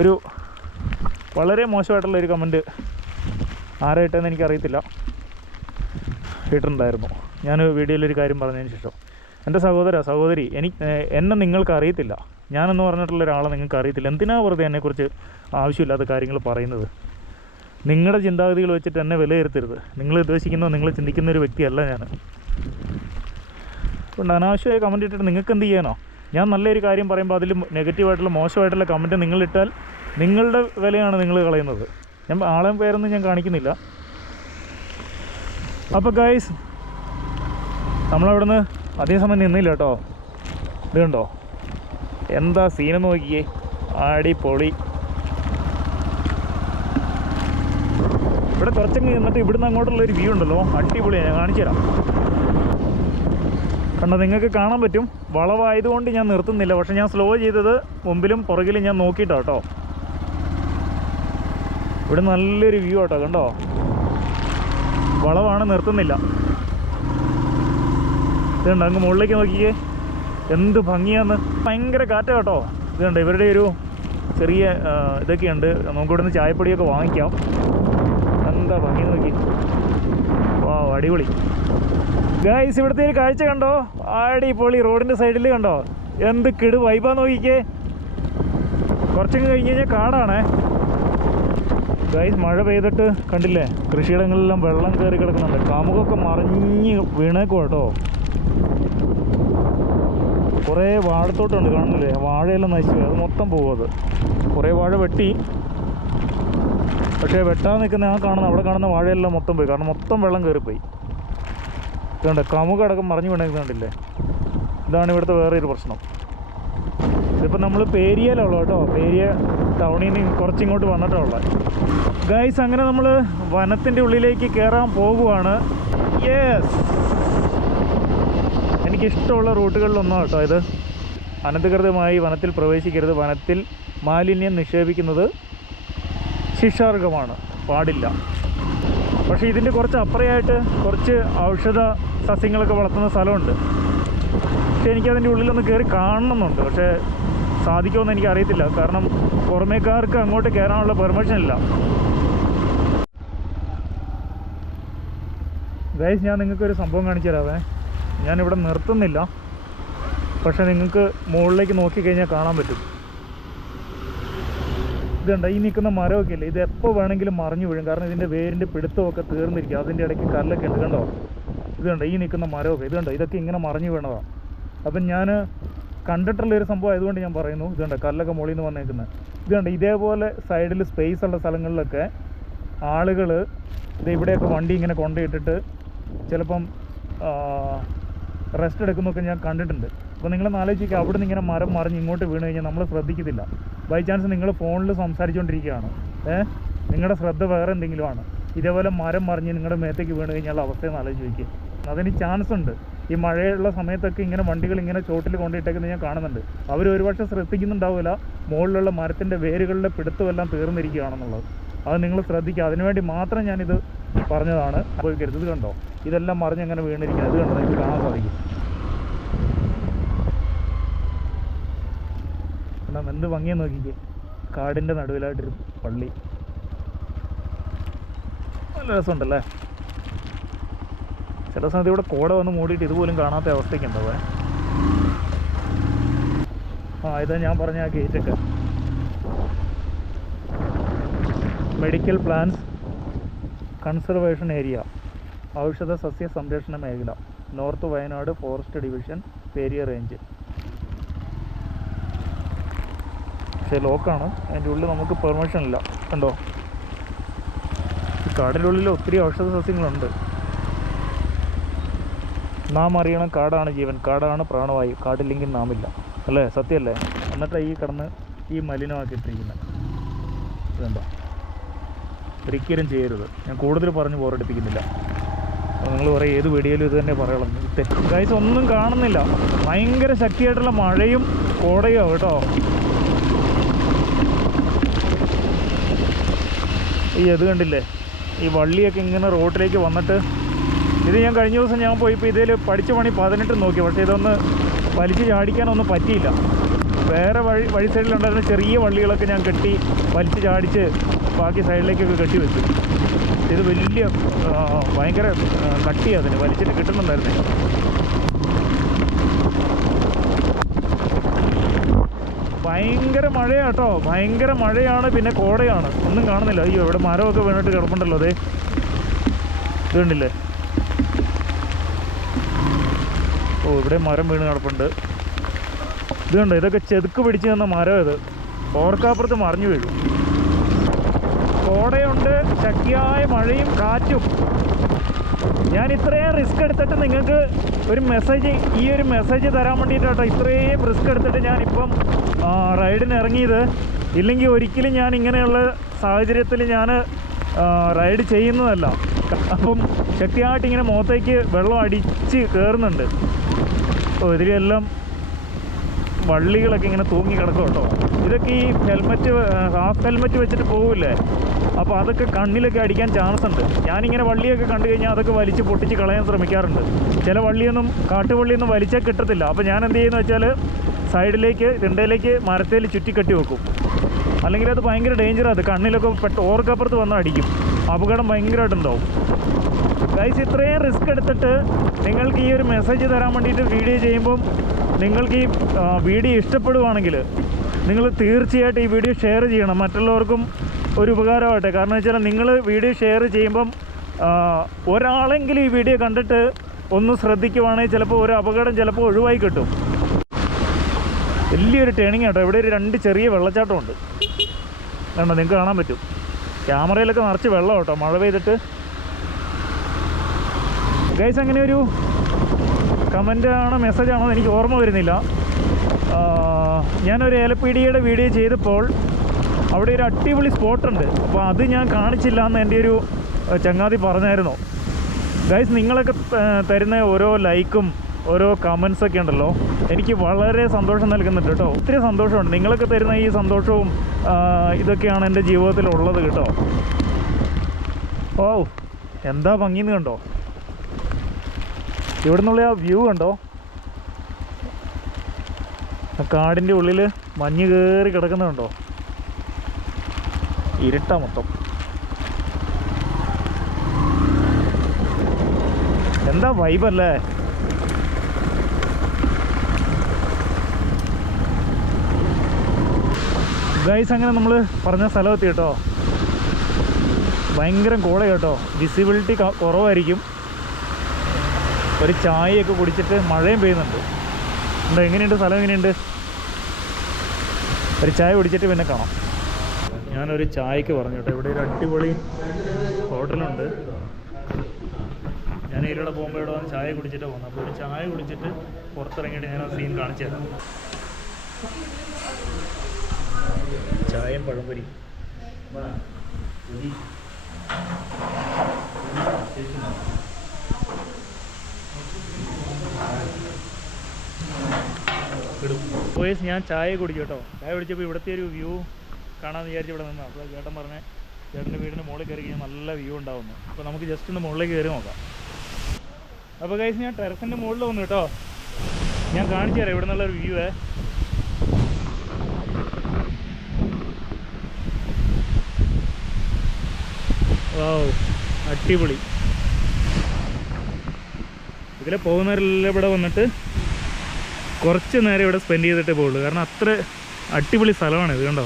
ഒരു വളരെ മോശമായിട്ടുള്ളൊരു കമൻറ്റ് ആരായിട്ടെന്ന് എനിക്കറിയത്തില്ല ഇട്ടിട്ടുണ്ടായിരുന്നു. ഞാൻ വീഡിയോയിലൊരു കാര്യം പറഞ്ഞതിന് ശേഷം, എൻ്റെ സഹോദരി, എന്നെ നിങ്ങൾക്ക് അറിയത്തില്ല, ഞാനെന്ന് പറഞ്ഞിട്ടുള്ള ഒരാളെ നിങ്ങൾക്ക് അറിയത്തില്ല, എന്തിനാ വെറുതെ എന്നെക്കുറിച്ച് ആവശ്യമില്ലാത്ത കാര്യങ്ങൾ പറയുന്നത്? നിങ്ങളുടെ ചിന്താഗതികൾ വെച്ചിട്ട് എന്നെ വിലയിരുത്തരുത്. നിങ്ങൾ ഉദ്ദേശിക്കുന്ന, നിങ്ങൾ ചിന്തിക്കുന്ന ഒരു വ്യക്തിയല്ല ഞാൻ. അതുകൊണ്ട് അനാവശ്യമായ കമൻറ്റ് ഇട്ടിട്ട് നിങ്ങൾക്ക് എന്ത് ചെയ്യാനോ? ഞാൻ നല്ലൊരു കാര്യം പറയുമ്പോൾ അതിൽ നെഗറ്റീവായിട്ടുള്ള മോശമായിട്ടുള്ള കമൻറ്റ് നിങ്ങളിട്ടാൽ നിങ്ങളുടെ വിലയാണ് നിങ്ങൾ കളയുന്നത്. ഞാൻ ആളെ പേരൊന്നും ഞാൻ കാണിക്കുന്നില്ല. അപ്പോൾ ഗൈസ്, നമ്മളവിടുന്ന് അധികം സമയം നിന്നില്ല കേട്ടോ. ഇത് കണ്ടോ, എന്താ സീനെന്ന് നോക്കിയേ, അടിപൊളി. ഇവിടെ കുറച്ചങ്ങ് നിന്നിട്ട് ഇവിടുന്ന് അങ്ങോട്ടുള്ളൊരു വ്യൂ ഉണ്ടല്ലോ, അടിപൊളിയാണ്. ഞാൻ കാണിച്ചു തരാം. കണ്ടോ, നിങ്ങൾക്ക് കാണാൻ പറ്റും. വളവായതുകൊണ്ട് ഞാൻ നിർത്തുന്നില്ല, പക്ഷെ ഞാൻ സ്ലോ ചെയ്തത് മുമ്പിലും പുറകിലും ഞാൻ നോക്കിയിട്ടാണ് കേട്ടോ. ഇവിടെ നല്ലൊരു വ്യൂ കേട്ടോ, കണ്ടോ. വളവാണ്, നിർത്തുന്നില്ല. ഇതുണ്ട്, അങ്ങ് മുകളിലേക്ക് നോക്കിയേ, എന്ത് ഭംഗിയാന്ന്. ഭയങ്കര കാറ്റാണ് കേട്ടോ. ഇതുണ്ട്, ഇവരുടെ ഒരു ചെറിയ ഇതൊക്കെയുണ്ട്. നമുക്കിവിടെ നിന്ന് ചായപ്പൊടിയൊക്കെ വാങ്ങിക്കാം. എന്താ ഭംഗി നോക്കി. അടിപൊളി. ഗൈസ്, ഇവിടുത്തെ ഒരു കാഴ്ച കണ്ടോ? അടിപൊളി. റോഡിൻ്റെ സൈഡിൽ കണ്ടോ എന്ത് കിടു വൈബാ നോക്കിക്കേ. കുറച്ചൊക്കെ കഴിഞ്ഞ് കഴിഞ്ഞാൽ കാടാണേ ഗൈസ്. മഴ പെയ്തിട്ട് കണ്ടില്ലേ, കൃഷിയിടങ്ങളിലെല്ലാം വെള്ളം കയറി കിടക്കുന്നുണ്ട്. കാമുകൊക്കെ മറിഞ്ഞ് വീണേക്കും കേട്ടോ. കുറേ വാഴത്തോട്ടമുണ്ട്, കാണുന്നില്ലേ? വാഴയെല്ലാം നശിച്ചു, അത് മൊത്തം പോകും. അത് കുറേ വാഴ വെട്ടി, പക്ഷേ വെട്ടാൻ നിൽക്കുന്ന അവിടെ കാണുന്ന വാഴയെല്ലാം മൊത്തം പോയി, കാരണം മൊത്തം വെള്ളം കയറിപ്പോയി. ഇതുകൊണ്ട് കമുകടക്കം മറിഞ്ഞു വീണേക്കുന്നുണ്ടില്ലേ. ഇതാണ് ഇവിടുത്തെ വേറെ ഒരു പ്രശ്നം. ഇതിപ്പോൾ നമ്മൾ പേരിയയിലുള്ള കേട്ടോ, പേരിയ ടൗണിൽ നിന്ന് കുറച്ചിങ്ങോട്ട് വന്നിട്ടുള്ള ഗൈസ്. അങ്ങനെ നമ്മൾ വനത്തിൻ്റെ ഉള്ളിലേക്ക് കയറാൻ പോകുവാണ്. യെസ്, എനിക്കിഷ്ടമുള്ള റൂട്ടുകളിലൊന്നും കേട്ടോ ഇത്. അനധികൃതമായി വനത്തിൽ പ്രവേശിക്കരുത്, വനത്തിൽ മാലിന്യം നിക്ഷേപിക്കുന്നത് ശിക്ഷാർഹമാണ്, പാടില്ല. പക്ഷേ ഇതിൻ്റെ കുറച്ച് അപ്പുറയായിട്ട് കുറച്ച് ഔഷധ സസ്യങ്ങളൊക്കെ വളർത്തുന്ന സ്ഥലമുണ്ട്. പക്ഷേ എനിക്കതിൻ്റെ ഉള്ളിലൊന്ന് കയറി കാണണമെന്നുണ്ട്, പക്ഷേ സാധിക്കുമെന്ന് എനിക്കറിയത്തില്ല, കാരണം പുറമേക്കാർക്ക് അങ്ങോട്ട് കയറാനുള്ള പെർമിഷൻ ഇല്ല. ഗൈസ്, ഞാൻ നിങ്ങൾക്കൊരു സംഭവം കാണിച്ചു തരാവേ. ഞാനിവിടെ നിർത്തുന്നില്ല, പക്ഷേ നിങ്ങൾക്ക് മുകളിലേക്ക് നോക്കിക്കഴിഞ്ഞാൽ കാണാൻ പറ്റും. ഇതുണ്ട്, ഈ നിൽക്കുന്ന മരമൊക്കെ ഇല്ലേ, ഇത് എപ്പോൾ വേണമെങ്കിലും മറിഞ്ഞു വീഴും, കാരണം ഇതിൻ്റെ വേരിൻ്റെ പിടുത്തമൊക്കെ തീർന്നിരിക്കും. അതിൻ്റെ ഇടയ്ക്ക് കല്ലൊക്കെ ഉണ്ട്, കണ്ടോ? ഇതുണ്ട്, ഈ നിൽക്കുന്ന മരമൊക്കെ, ഇതുണ്ട്, ഇതൊക്കെ ഇങ്ങനെ മറിഞ്ഞു വീണതാണ്. അപ്പം ഞാൻ കണ്ടിട്ടുള്ളൊരു സംഭവം ആയതുകൊണ്ട് ഞാൻ പറയുന്നു. ഇതുണ്ട്, കല്ലൊക്കെ മുകളിൽ നിന്ന് വന്നേക്കുന്നത്. ഇതുണ്ട്, ഇതേപോലെ സൈഡിൽ സ്പേസ് ഉള്ള സ്ഥലങ്ങളിലൊക്കെ ആളുകൾ ഇത് ഇവിടെയൊക്കെ വണ്ടി ഇങ്ങനെ കൊണ്ടുപോയിട്ടിട്ട് ചിലപ്പം റെസ്റ്റ് എടുക്കുന്നതൊക്കെ ഞാൻ കണ്ടിട്ടുണ്ട്. അപ്പോൾ നിങ്ങളൊന്ന് ആലോചിക്കുക, അവിടെ നിന്ന് ഇങ്ങനെ മരം മറിഞ്ഞ് ഇങ്ങോട്ട് വീണ് കഴിഞ്ഞാൽ നമ്മൾ ശ്രദ്ധിക്കത്തില്ല. ബൈ ചാൻസ് നിങ്ങൾ ഫോണിൽ സംസാരിച്ചുകൊണ്ടിരിക്കുകയാണ്, നിങ്ങളുടെ ശ്രദ്ധ വേറെ എന്തെങ്കിലും ആണ്, ഇതേപോലെ മരം മറിഞ്ഞ് നിങ്ങളുടെ മേത്തേക്ക് വീണ് കഴിഞ്ഞാൽ അവസ്ഥയെന്ന് ആലോചിച്ച് നോക്കി. അതിന് ചാൻസ് ഉണ്ട്. ഈ മഴയുള്ള സമയത്തൊക്കെ ഇങ്ങനെ വണ്ടികൾ ഇങ്ങനെ ചോട്ടിൽ കൊണ്ടിട്ടേക്കുന്നത് ഞാൻ കാണുന്നുണ്ട്. അവർ ഒരുപക്ഷെ ശ്രദ്ധിക്കുന്നുണ്ടാവില്ല മുകളിലുള്ള മരത്തിൻ്റെ വേരുകളുടെ പിടുത്തമെല്ലാം തീർന്നിരിക്കുകയാണെന്നുള്ളത്. അത് നിങ്ങൾ ശ്രദ്ധിക്കുക. അതിനുവേണ്ടി മാത്രം ഞാനിത് പറഞ്ഞതാണ്. ഉപയോഗിക്കരുത്. ഇത് കണ്ടോ, ഇതെല്ലാം മറിഞ്ഞങ്ങനെ വീണിരിക്കുന്നത്. ഇത് കണ്ടോ, നിങ്ങൾക്ക് കാണാൻ സാധിക്കും. കാരണം എന്ത് ഭംഗിയെന്ന് നോക്കിക്കേ, കാടിൻ്റെ നടുവിലായിട്ടൊരു പള്ളി. നല്ല രസമുണ്ടല്ലേ. ചില സമയത്ത് ഇവിടെ കോട വന്ന് മൂടിയിട്ട് ഇതുപോലും കാണാത്ത അവസ്ഥയ്ക്ക് ഉണ്ടാവേ. ഇതാ ഞാൻ പറഞ്ഞ ആ ഗേറ്റൊക്കെ. മെഡിക്കൽ പ്ലാന്റ്സ് കൺസർവേഷൻ ഏരിയ, ഔഷധ സസ്യ സംരക്ഷണ മേഖല, നോർത്ത് വയനാട് ഫോറസ്റ്റ് ഡിവിഷൻ, പേരിയ റേഞ്ച്. പക്ഷേ ലോക്കാണ്, അതിൻ്റെ ഉള്ളിൽ നമുക്ക് പെർമിഷൻ ഇല്ല. കണ്ടോ, കാടിൻ്റെ ഉള്ളിൽ ഒത്തിരി ഔഷധ സസ്യങ്ങളുണ്ട്. നാം അറിയണം, കാടാണ് ജീവൻ, കാടാണ് പ്രാണവായു, കാടില്ലെങ്കിൽ നാമില്ല, അല്ലേ? സത്യമല്ലേ? എന്നിട്ട് ഈ കിടന്ന് ഈ മലിനമാക്കിയിട്ടിരിക്കുന്നത് ഇതെന്താ? ഒരിക്കലും ചെയ്യരുത്. ഞാൻ കൂടുതൽ പറഞ്ഞ് ബോറടിപ്പിക്കുന്നില്ല. നിങ്ങൾ പറയും ഏത് വീഡിയോയിലും ഇത് തന്നെ പറയണം. ഗൈസ്, ഒന്നും കാണുന്നില്ല. ഭയങ്കര ശക്തിയായിട്ടുള്ള മഴയും കോടയോ കേട്ടോ. ഇത് കണ്ടില്ലേ, ഈ വള്ളിയൊക്കെ ഇങ്ങനെ റോഡിലേക്ക് വന്നിട്ട്, ഇത് ഞാൻ കഴിഞ്ഞ ദിവസം ഞാൻ പോയിപ്പോൾ ഇതിൽ പഠിച്ച പണി 18 നോക്കി, പക്ഷേ ഇതൊന്ന് വലിച്ച് ചാടിക്കാനൊന്നും പറ്റിയില്ല. വേറെ വഴി സൈഡിലുണ്ടായിരുന്ന ചെറിയ വള്ളികളൊക്കെ ഞാൻ കെട്ടി വലിച്ച് ചാടിച്ച് ബാക്കി സൈഡിലേക്കൊക്കെ കെട്ടി വെച്ചു. ഇത് വലിയ ഭയങ്കര കട്ടിയാണ്, അതിന് വലിച്ചിട്ട് കിട്ടുന്നുണ്ടായിരുന്നേ. ഭയങ്കര മഴയാണ് കേട്ടോ, ഭയങ്കര മഴയാണ്. പിന്നെ കോടയാണ്, ഒന്നും കാണുന്നില്ല. അയ്യോ, ഇവിടെ മരമൊക്കെ വീണിട്ട് കിടപ്പുണ്ടല്ലോ. അതെ, ഇത് കണ്ടില്ലേ? ഓ, ഇവിടെ മരം വീണ് കിടപ്പുണ്ട്. ഇത് കണ്ടോ, ഇതൊക്കെ ചെതുക്ക് പിടിച്ച് തന്ന മരം. ഇത് ഓർക്കാപ്പുറത്ത് മറിഞ്ഞു വീഴും. കോടയുണ്ട്, ശക്തിയായ മഴയും കാറ്റും. ഞാൻ ഇത്രയും റിസ്ക് എടുത്തിട്ട് നിങ്ങൾക്ക് ഒരു മെസ്സേജ്, ഈ ഒരു മെസ്സേജ് തരാൻ വേണ്ടിയിട്ടാട്ടോ ഇത്രയും റിസ്ക് എടുത്തിട്ട് ഞാനിപ്പം റൈഡിന് ഇറങ്ങിയത്. ഇല്ലെങ്കിൽ ഒരിക്കലും ഞാൻ ഇങ്ങനെയുള്ള സാഹചര്യത്തിൽ ഞാൻ റൈഡ് ചെയ്യുന്നതല്ല. അപ്പം ശക്തിയായിട്ട് ഇങ്ങനെ മുഖത്തേക്ക് വെള്ളം അടിച്ച് കയറുന്നുണ്ട്. അപ്പോൾ ഇതിലെല്ലാം വള്ളികളൊക്കെ ഇങ്ങനെ തൂങ്ങി കിടക്കും കേട്ടോ. ഇതൊക്കെ ഈ ഹെൽമെറ്റ്, ഹാഫ് ഹെൽമെറ്റ് വെച്ചിട്ട് പോകില്ലേ, അപ്പോൾ അതൊക്കെ കണ്ണിലൊക്കെ അടിക്കാൻ ചാൻസ് ഉണ്ട്. ഞാനിങ്ങനെ വള്ളിയൊക്കെ കണ്ടു കഴിഞ്ഞാൽ അതൊക്കെ വലിച്ച് പൊട്ടിച്ച് കളയാൻ ശ്രമിക്കാറുണ്ട്. ചില വള്ളിയൊന്നും, കാട്ടുവള്ളിയൊന്നും വലിച്ചാൽ കിട്ടത്തില്ല. അപ്പോൾ ഞാൻ എന്ത് ചെയ്യുന്നത് വെച്ചാൽ സൈഡിലേക്ക്, തിണ്ടയിലേക്ക് മരത്തേൽ ചുറ്റിക്കെട്ടി വെക്കും. അല്ലെങ്കിൽ അത് ഭയങ്കര ഡേഞ്ചറാണ്. അത് കണ്ണിലൊക്കെ ഓർക്കപ്പുറത്ത് വന്നാൽ അടിക്കും, അപകടം ഭയങ്കരമായിട്ടുണ്ടാവും. ഗൈസ് ഇത്രയും റിസ്ക് എടുത്തിട്ട് നിങ്ങൾക്ക് ഈ ഒരു മെസ്സേജ് തരാൻ വേണ്ടിയിട്ട് വീഡിയോ ചെയ്യുമ്പം നിങ്ങൾക്ക് ഈ വീഡിയോ ഇഷ്ടപ്പെടുവാണെങ്കിൽ നിങ്ങൾ തീർച്ചയായിട്ടും ഈ വീഡിയോ ഷെയർ ചെയ്യണം. മറ്റുള്ളവർക്കും ഒരു ഉപകാരമാകട്ടെ. കാരണം വെച്ചാൽ നിങ്ങൾ വീഡിയോ ഷെയർ ചെയ്യുമ്പം ഒരാളെങ്കിലും ഈ വീഡിയോ കണ്ടിട്ട് ഒന്ന് ശ്രദ്ധിക്കുവാണെങ്കിൽ ചിലപ്പോൾ ഒരു അപകടം ചിലപ്പോൾ ഒഴിവായി കിട്ടും. വലിയൊരു ടേണിങ് കേട്ടോ. ഇവിടെ ഒരു 2 ചെറിയ വെള്ളച്ചാട്ടമുണ്ട് കണ്ടോ, നിങ്ങൾക്ക് കാണാൻ പറ്റും. ക്യാമറയിലൊക്കെ നിറച്ച് വെള്ളം കേട്ടോ, മഴ പെയ്തിട്ട്. ഗൈസ് അങ്ങനെ ഒരു കമൻ്റ് ആണോ മെസ്സേജ് ആണോ എനിക്ക് ഓർമ്മ വരുന്നില്ല. ഞാനൊരു ഏലപ്പീടിയുടെ വീഡിയോ ചെയ്തപ്പോൾ അവിടെ ഒരു അടിപൊളി സ്പോട്ടുണ്ട്. അപ്പോൾ അത് ഞാൻ കാണിച്ചില്ല എന്ന് എൻ്റെ ഒരു ചങ്ങാതി പറഞ്ഞായിരുന്നു. ഗൈസ് നിങ്ങളൊക്കെ തരുന്ന ഓരോ ലൈക്കും ഓരോ കമൻസൊക്കെ ഉണ്ടല്ലോ, എനിക്ക് വളരെ സന്തോഷം നൽകുന്നുണ്ട് കേട്ടോ. ഒത്തിരി സന്തോഷമുണ്ട്. നിങ്ങളൊക്കെ തരുന്ന ഈ സന്തോഷവും ഇതൊക്കെയാണ് എൻ്റെ ജീവിതത്തിലുള്ളത് കേട്ടോ. ഓ എന്താ ഭംഗിന്ന് കണ്ടോ, ഇവിടെ നിന്നുള്ള ആ വ്യൂ കണ്ടോ. ആ കാടിൻ്റെ ഉള്ളിൽ മഞ്ഞ് കയറി കിടക്കുന്നുണ്ടോ, ഇരുട്ടാ മൊത്തം. എന്താ വൈബല്ലേ. ഗൈസ് അങ്ങനെ നമ്മൾ പറഞ്ഞ സ്ഥലമെത്തി കേട്ടോ. ഭയങ്കര കോട കേട്ടോ, വിസിബിലിറ്റി കുറവായിരിക്കും. ഒരു ചായയൊക്കെ കുടിച്ചിട്ട് മഴയും പെയ്യുന്നുണ്ട്. എന്താ എങ്ങനെയുണ്ട് സ്ഥലം, എങ്ങനെയുണ്ട്? ഒരു ചായ കുടിച്ചിട്ട് പിന്നെ കാണാം. ഞാനൊരു ചായക്ക് പറഞ്ഞു കേട്ടോ. ഇവിടെ ഒരു അടിപൊളി ഹോട്ടലുണ്ട്. ഞാൻ ഇതിലൂടെ പോകുമ്പോൾ ഇവിടെ വന്ന് ചായ കുടിച്ചിട്ട് പോകുന്നത്. അപ്പോൾ ഒരു ചായ കുടിച്ചിട്ട് പുറത്തിറങ്ങിയിട്ട് ഞാൻ ആ സീൻ കാണിച്ചു തരാം. ചായയും പഴംപൊരി. ബോയ്സ് ഞാൻ ചായ കുടിക്കും കേട്ടോ. ചായ കുടിച്ചപ്പോൾ ഇവിടുത്തെ ഒരു വ്യൂ കാണാമെന്ന് വിചാരിച്ച് ഇവിടെ നിന്നാണ്. അപ്പോൾ ചേട്ടൻ പറഞ്ഞേ ചേട്ടൻ്റെ വീടിൻ്റെ മുകളിൽ കയറി കഴിഞ്ഞാൽ നല്ല വ്യൂ ഉണ്ടാവുന്നു. അപ്പോൾ നമുക്ക് ജസ്റ്റ് ഒന്ന് മുകളിലേക്ക് കയറി നോക്കാം. അപ്പോൾ ഗൈസ് ഞാൻ ടെറസിൻ്റെ മുകളിൽ വന്നു കേട്ടോ. ഞാൻ കാണിച്ചു തരാം ഇവിടെ നിന്നുള്ളൊരു വ്യൂ. വാവ് അടിപൊളി. ഇതിലെ പോകുന്നവരെല്ലാം ഇവിടെ വന്നിട്ട് കുറച്ച് നേരം ഇവിടെ സ്പെൻഡ് ചെയ്തിട്ടേ പോകുള്ളൂ. കാരണം അത്ര അടിപൊളി സ്ഥലമാണ് ഇത് കണ്ടോ.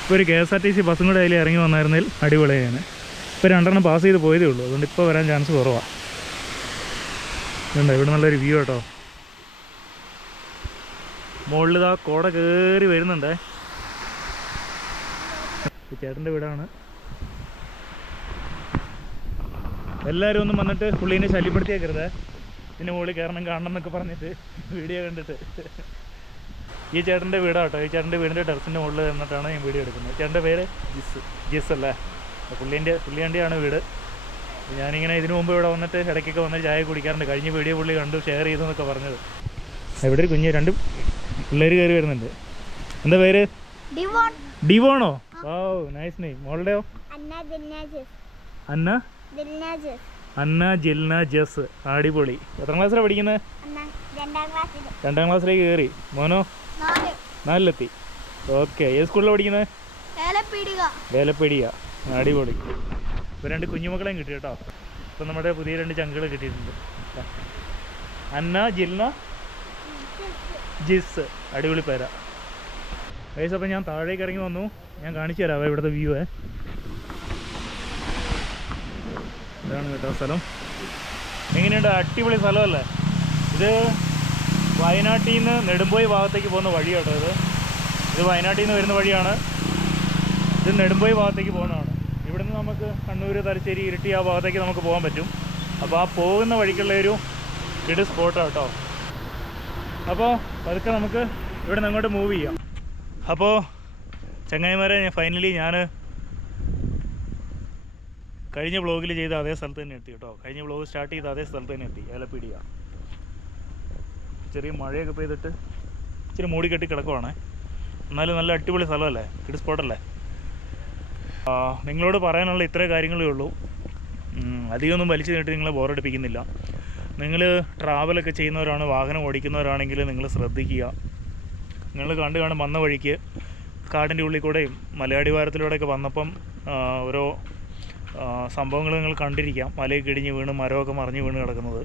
ഇപ്പോൾ ഒരു KSRTC ബസ്സും കൂടെ അതിൽ ഇറങ്ങി വന്നായിരുന്നതിൽ അടിപൊളിയാണ്. ഇപ്പോൾ 2 പാസ് ചെയ്ത് പോയതേ ഉള്ളൂ, അതുകൊണ്ട് ഇപ്പോൾ വരാൻ ചാൻസ് കുറവാണ്. ഇതുണ്ടോ ഇവിടെ നല്ലൊരു വ്യൂ കേട്ടോ. മുകളിൽ ഇതാ കോട കയറി വരുന്നുണ്ടേ. ചേട്ടൻ്റെ വീടാണ്. എല്ലാവരും ഒന്നും വന്നിട്ട് പുള്ളീനെ ശല്യപ്പെടുത്തിയേക്കരുത്. ഇതിന് മുകളിൽ കയറണം കാണണം എന്നൊക്കെ പറഞ്ഞിട്ട് വീഡിയോ കണ്ടിട്ട്. ഈ ചേട്ടൻ്റെ വീടാട്ടോ. ഈ ചേട്ടൻ്റെ വീടിൻ്റെ ടെറസിൻ്റെ മുകളിൽ നിന്നിട്ടാണ് ഞാൻ വീഡിയോ എടുക്കുന്നത്. ചേട്ടൻ്റെ പേര് ജിസ് അല്ലേ. പുള്ളിയാണ്ടിയാണ് വീട്. ഞാനിങ്ങനെ ഇതിനു മുമ്പ് ഇവിടെ വന്നിട്ട് ഇടയ്ക്കൊക്കെ വന്നിട്ട് ചായ കുടിക്കാറുണ്ട്. കഴിഞ്ഞ വീഡിയോ പുള്ളി കണ്ടു, ഷെയർ ചെയ്തു എന്നൊക്കെ പറഞ്ഞത്. ഇവിടെ ഒരു കുഞ്ഞ് 2 പിള്ളേർ കയറി വരുന്നുണ്ട്. എന്താ പേര്? ഡിവോണോ? Wow nice name. മോളുടെയോ? അന്ന ജിൽന ജസ്. അടിപൊളി. എത്ര ക്ലാസ്സിലാണ് പഠിക്കുന്നത്? 2ാം ക്ലാസ്സിലേക്ക് കയറി. മോനോ? 4ലെത്തി. ഓക്കെ. ഏത് സ്കൂളിലാണ് പഠിക്കുന്നത്? ഏലപ്പീടിക. അടിപൊളി. ഇപ്പോൾ 2 കുഞ്ഞുമക്കളെയും കിട്ടി കേട്ടോ. ഇപ്പം നമ്മുടെ പുതിയ 2 ചങ്കുകൾ കിട്ടിയിട്ടുണ്ട്. അന്ന ജിൽന ജിസ്. അടിപൊളി പേരാ. വയസ്സ്. അപ്പം ഞാൻ താഴേക്ക് ഇറങ്ങി വന്നു. ഞാൻ കാണിച്ചു തരാം ഇവിടുത്തെ വ്യൂ. ഇതാണ് കേട്ടോ സ്ഥലം. എങ്ങനെയുണ്ട്? അടിപൊളി സ്ഥലമല്ലേ ഇത്. വയനാട്ടിൽ നിന്ന് നെടുമ്പോയി ഭാഗത്തേക്ക് പോകുന്ന വഴി കേട്ടോ ഇത് വയനാട്ടിൽ നിന്ന് വരുന്ന വഴിയാണ്. ഇത് നെടുമ്പോയി ഭാഗത്തേക്ക് പോകുന്നതാണ്. ഇവിടുന്ന് നമുക്ക് കണ്ണൂർ, തലശ്ശേരി, ഇരിട്ടി ആ ഭാഗത്തേക്ക് നമുക്ക് പോകാൻ പറ്റും. അപ്പോൾ ആ പോകുന്ന വഴിക്കുള്ള ഒരു കിഡ് സ്പോട്ടാണ് കേട്ടോ. അപ്പോൾ അതൊക്കെ നമുക്ക് ഇവിടെ നിന്ന് അങ്ങോട്ട് മൂവ് ചെയ്യാം. അപ്പോൾ ചങ്ങായിമാരെ ഫൈനലി ഞാൻ കഴിഞ്ഞ വ്ളോഗിൽ ചെയ്ത അതേ സ്ഥലത്ത് തന്നെ എത്തി കേട്ടോ. കഴിഞ്ഞ വ്ളോഗ് സ്റ്റാർട്ട് ചെയ്ത അതേ സ്ഥലത്ത് തന്നെ എത്തി. ഏലപ്പീടിക. ചെറിയ മഴയൊക്കെ പെയ്തിട്ട് ഇച്ചിരി മൂടിക്കെട്ടി കിടക്കുവാണ്. എന്നാലും നല്ല അടിപൊളി സ്ഥലമല്ലേ, കിഡ് സ്പോട്ടല്ലേ. നിങ്ങളോട് പറയാനുള്ള ഇത്രേ കാര്യങ്ങളേ ഉള്ളൂ. അധികമൊന്നും വലിച്ചു നീട്ടി നിങ്ങളെ ബോറടിപ്പിക്കുന്നില്ല. നിങ്ങൾ ട്രാവലൊക്കെ ചെയ്യുന്നവരാണ്, വാഹനം ഓടിക്കുന്നവരാണെങ്കിൽ നിങ്ങൾ ശ്രദ്ധിക്കുക. നിങ്ങൾ കാണും വന്ന വഴിക്ക് കാടിൻ്റെ ഉള്ളിൽ കൂടെയും മലയാടിവാരത്തിലൂടെയൊക്കെ വന്നപ്പം ഓരോ സംഭവങ്ങൾ നിങ്ങൾ കണ്ടിരിക്കാം. മലയൊക്കെ ഇടിഞ്ഞ് വീണ് മരമൊക്കെ മറിഞ്ഞ് വീണ് കിടക്കുന്നത്.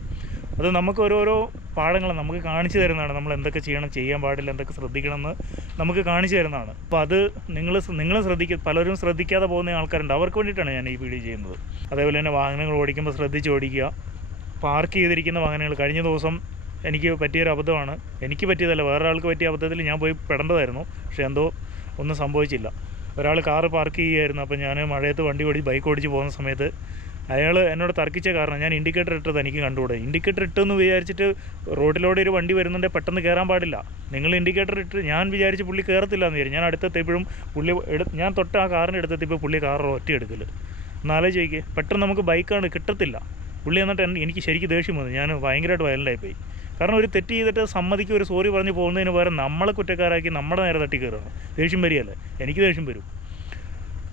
അത് നമുക്ക് ഓരോരോ പാഠങ്ങൾ നമുക്ക് കാണിച്ചു തരുന്നതാണ്. നമ്മൾ എന്തൊക്കെ ചെയ്യണം, ചെയ്യാൻ പാടില്ല, എന്തൊക്കെ ശ്രദ്ധിക്കണമെന്ന് നമുക്ക് കാണിച്ചു തരുന്നതാണ്. അപ്പോൾ അത് നിങ്ങൾ പലരും ശ്രദ്ധിക്കാതെ പോകുന്ന ആൾക്കാരുണ്ട്. അവർക്ക് വേണ്ടിയിട്ടാണ് ഞാൻ ഈ വീഡിയോ ചെയ്യുന്നത്. അതേപോലെ തന്നെ വാഹനങ്ങൾ ഓടിക്കുമ്പോൾ ശ്രദ്ധിച്ച് ഓടിക്കുക. പാർക്ക് ചെയ്തിരിക്കുന്ന വാഹനങ്ങൾ, കഴിഞ്ഞ ദിവസം എനിക്ക് പറ്റിയൊരു അബദ്ധമാണ്. എനിക്ക് പറ്റിയതല്ല, വേറൊരാൾക്ക് പറ്റിയ അബദ്ധത്തിൽ ഞാൻ പോയി പെടേണ്ടതായിരുന്നു. പക്ഷേ എന്തോ ഒന്നും സംഭവിച്ചില്ല. ഒരാൾ കാറ് പാർക്ക് ചെയ്യുകയായിരുന്നു. അപ്പോൾ ഞാൻ മഴയത്ത് ബൈക്ക് ഓടിച്ച് പോകുന്ന സമയത്ത് അയാൾ എന്നോട് തർക്കിച്ച കാരണം ഞാൻ ഇൻഡിക്കേറ്റർ ഇട്ടത് എനിക്ക് കണ്ടുകൂടെ. ഇൻഡിക്കേറ്റർ ഇട്ടെന്ന് വിചാരിച്ചിട്ട് റോഡിലൂടെ ഒരു വണ്ടി വരുന്നുണ്ടെങ്കിൽ പെട്ടെന്ന് കയറാൻ പാടില്ല. നിങ്ങൾ ഇൻഡിക്കേറ്റർ ഇട്ട്, ഞാൻ വിചാരിച്ച് പുള്ളി കയറത്തില്ല എന്ന് വിചാരിച്ചു. ഞാൻ അടുത്തെത്തിയപ്പോഴും ഞാൻ തൊട്ട് ആ കാറിൻ്റെ അടുത്തെത്തിയപ്പോൾ പുള്ളി കാർ ഒറ്റ എടുക്കൽ. എന്നാലോചിച്ച് ചോദിക്കുക, പെട്ടെന്ന് നമുക്ക് ബൈക്കാണ് കിട്ടത്തില്ല. പുള്ളി എന്നിട്ട് എനിക്ക് ശരിക്കും ദേഷ്യം വന്നു. ഞാൻ ഭയങ്കരമായിട്ട് വയലൻ്റായിപ്പോയി. കാരണം ഒരു തെറ്റ് ചെയ്തിട്ട് സമ്മതിക്ക് ഒരു സോറി പറഞ്ഞ് പോകുന്നതിന് പകരം നമ്മളെ കുറ്റക്കാരാക്കി നമ്മുടെ നേരെ തട്ടി കയറുകയാണ്. ദേഷ്യം വരികയല്ലേ? എനിക്ക് ദേഷ്യം വരും.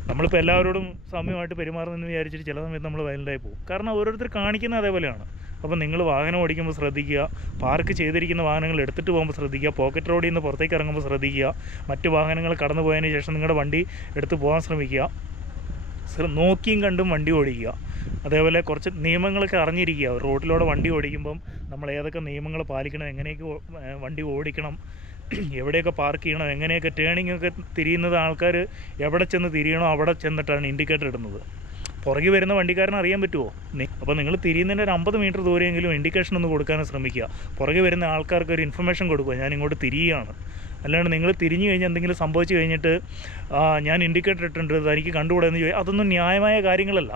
നമ്മളിപ്പോൾ എല്ലാവരോടും സാമ്യമായിട്ട് പെരുമാറുന്നതെന്ന് വിചാരിച്ചിട്ട് ചില സമയത്ത് നമ്മൾ വയലൻ്റായി പോകും. കാരണം ഓരോരുത്തർ കാണിക്കുന്നത് അതേപോലെയാണ്. അപ്പോൾ നിങ്ങൾ വാഹനം ഓടിക്കുമ്പോൾ ശ്രദ്ധിക്കുക. പാർക്ക് ചെയ്തിരിക്കുന്ന വാഹനങ്ങൾ എടുത്തിട്ട് പോകുമ്പോൾ ശ്രദ്ധിക്കുക. പോക്കറ്റ് റോഡിൽ നിന്ന് പുറത്തേക്ക് ഇറങ്ങുമ്പോൾ ശ്രദ്ധിക്കുക. മറ്റ് വാഹനങ്ങൾ കടന്നു പോയതിന് ശേഷം നിങ്ങളുടെ വണ്ടി എടുത്ത് പോകാൻ ശ്രമിക്കുക. നോക്കിയും കണ്ടും വണ്ടി ഓടിക്കുക. അതേപോലെ കുറച്ച് നിയമങ്ങളൊക്കെ അറിഞ്ഞിരിക്കുക. റോഡിലൂടെ വണ്ടി ഓടിക്കുമ്പം നമ്മൾ ഏതൊക്കെ നിയമങ്ങൾ പാലിക്കണം, എങ്ങനെയൊക്കെ വണ്ടി ഓടിക്കണം, എവിടെയൊക്കെ പാർക്ക് ചെയ്യണം, എങ്ങനെയൊക്കെ ടേണിംഗ് ഒക്കെ തിരിയുന്നത് ആൾക്കാർ എവിടെ ചെന്ന് തിരിയണോ അവിടെ ചെന്നിട്ടാണ് ഇൻഡിക്കേറ്റർ ഇടുന്നത്. പുറകെ വരുന്ന വണ്ടിക്കാരന് അറിയാൻ പറ്റുമോ? അപ്പോൾ നിങ്ങൾ തിരിയുന്നതിൻ്റെ ഒരു 50 മീറ്റർ ദൂരെയെങ്കിലും ഇൻഡിക്കേഷൻ ഒന്ന് കൊടുക്കാനും ശ്രമിക്കുക. പുറകെ വരുന്ന ആൾക്കാർക്ക് ഒരു ഇൻഫർമേഷൻ കൊടുക്കുക, ഞാൻ ഇങ്ങോട്ട് തിരിയുകയാണ്. അല്ലാണ്ട് നിങ്ങൾ തിരിഞ്ഞു കഴിഞ്ഞ് എന്തെങ്കിലും സംഭവിച്ചു കഴിഞ്ഞിട്ട് ഞാൻ ഇൻഡിക്കേറ്റർ ഇട്ടിട്ടുണ്ട് തനിക്ക് കണ്ടുകൂടെ എന്ന് ചോദിച്ചാൽ അതൊന്നും ന്യായമായ കാര്യങ്ങളല്ല.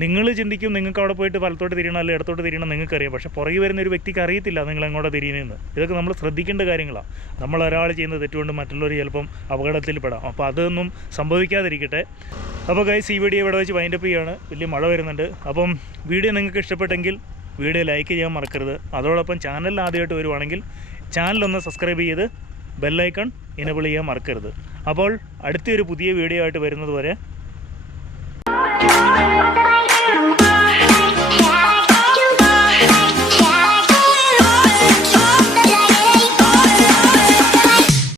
നിങ്ങൾ ചിന്തിക്കും നിങ്ങൾക്ക് അവിടെ പോയിട്ട് വലത്തോട്ട് തിരിയണം അല്ലെങ്കിൽ ഇടത്തോട്ട് തിരിയണം നിങ്ങൾക്കറിയാം. പക്ഷേ പുറകെ വരുന്ന ഒരു വ്യക്തിക്ക് അറിയത്തില്ല നിങ്ങൾ എങ്ങോട്ടാണ് തിരിയുന്നതെന്ന്. ഇതൊക്കെ നമ്മൾ ശ്രദ്ധിക്കേണ്ട കാര്യങ്ങളാണ്. നമ്മൾ ഒരാൾ ചെയ്യുന്ന തെറ്റുകൊണ്ട് മറ്റുള്ളവർ ചിലപ്പം അപകടത്തിൽപ്പെടാം. അപ്പോൾ അതൊന്നും സംഭവിക്കാതിരിക്കട്ടെ. അപ്പോൾ ഗൈസ്, ഈ വീഡിയോ ഇവിടെ വെച്ച് വൈൻഡപ്പ് ചെയ്യുകയാണ്. വലിയ മഴ വരുന്നുണ്ട്. അപ്പം വീഡിയോ നിങ്ങൾക്ക് ഇഷ്ടപ്പെട്ടെങ്കിൽ വീഡിയോ ലൈക്ക് ചെയ്യാൻ മറക്കരുത്. അതോടൊപ്പം ചാനലിൽ ആദ്യമായിട്ട് വരുവാണെങ്കിൽ ചാനലൊന്ന് സബ്സ്ക്രൈബ് ചെയ്ത് ബെല്ലൈക്കൺ എനേബിൾ ചെയ്യാൻ മറക്കരുത്. അപ്പോൾ അടുത്തൊരു പുതിയ വീഡിയോ ആയിട്ട് വരുന്നത് വരെ